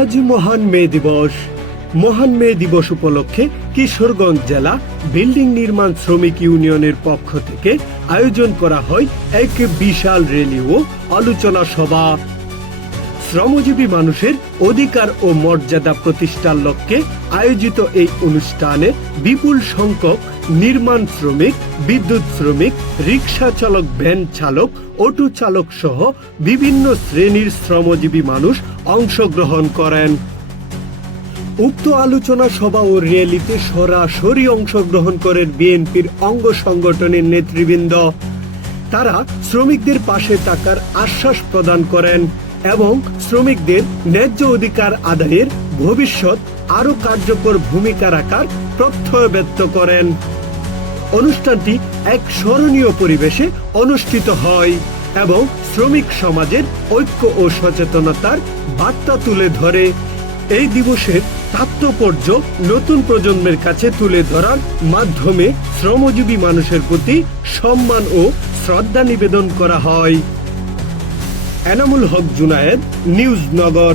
আজ মহান মে দিবস। মহান মে দিবস উপলক্ষে কিশোরগঞ্জ জেলা বিল্ডিং নির্মাণ শ্রমিক ইউনিয়নের পক্ষ থেকে আয়োজন করা হয় এক বিশাল র্যালি ও আলোচনা সভা শ্রমজীবী মানুষের অধিকার ও মর্যাদা প্রতিষ্ঠার লক্ষ্যে আয়োজিত এই অনুষ্ঠানে বিপুল সংখ্যক নির্মাণ শ্রমিক, বিদ্যুৎ শ্রমিক রিক্সা চালক, ভ্যান চালক, অটো চালক সহ বিভিন্ন শ্রেণির শ্রমজীবী মানুষ অংশগ্রহণ করেন। উক্ত আলোচনা সভা ও র্যালিতে সরাসরি অংশগ্রহণ করেন বিএনপির অঙ্গ সংগঠনের নেতৃবৃন্দ। তারা শ্রমিকদের পাশে থাকার আশ্বাস প্রদান করেন। এবং শ্রমিকদের ন্যায্য অধিকার আদায়ের ভবিষ্যৎ আরও কার্যকর ভূমিকা রাখার প্রত্যয় ব্যক্ত করেন। অনুষ্ঠানটি এক স্মরণীয় পরিবেশে অনুষ্ঠিত হয় এবং শ্রমিক সমাজের ঐক্য ও সচেতনতার বার্তা তুলে ধরে। এই দিবসের তাৎপর্য নতুন প্রজন্মের কাছে তুলে ধরার মাধ্যমে শ্রমজীবী মানুষের প্রতি সম্মান ও শ্রদ্ধা নিবেদন করা হয়। এনামুল হক জুনায়েদ নিউজ নগর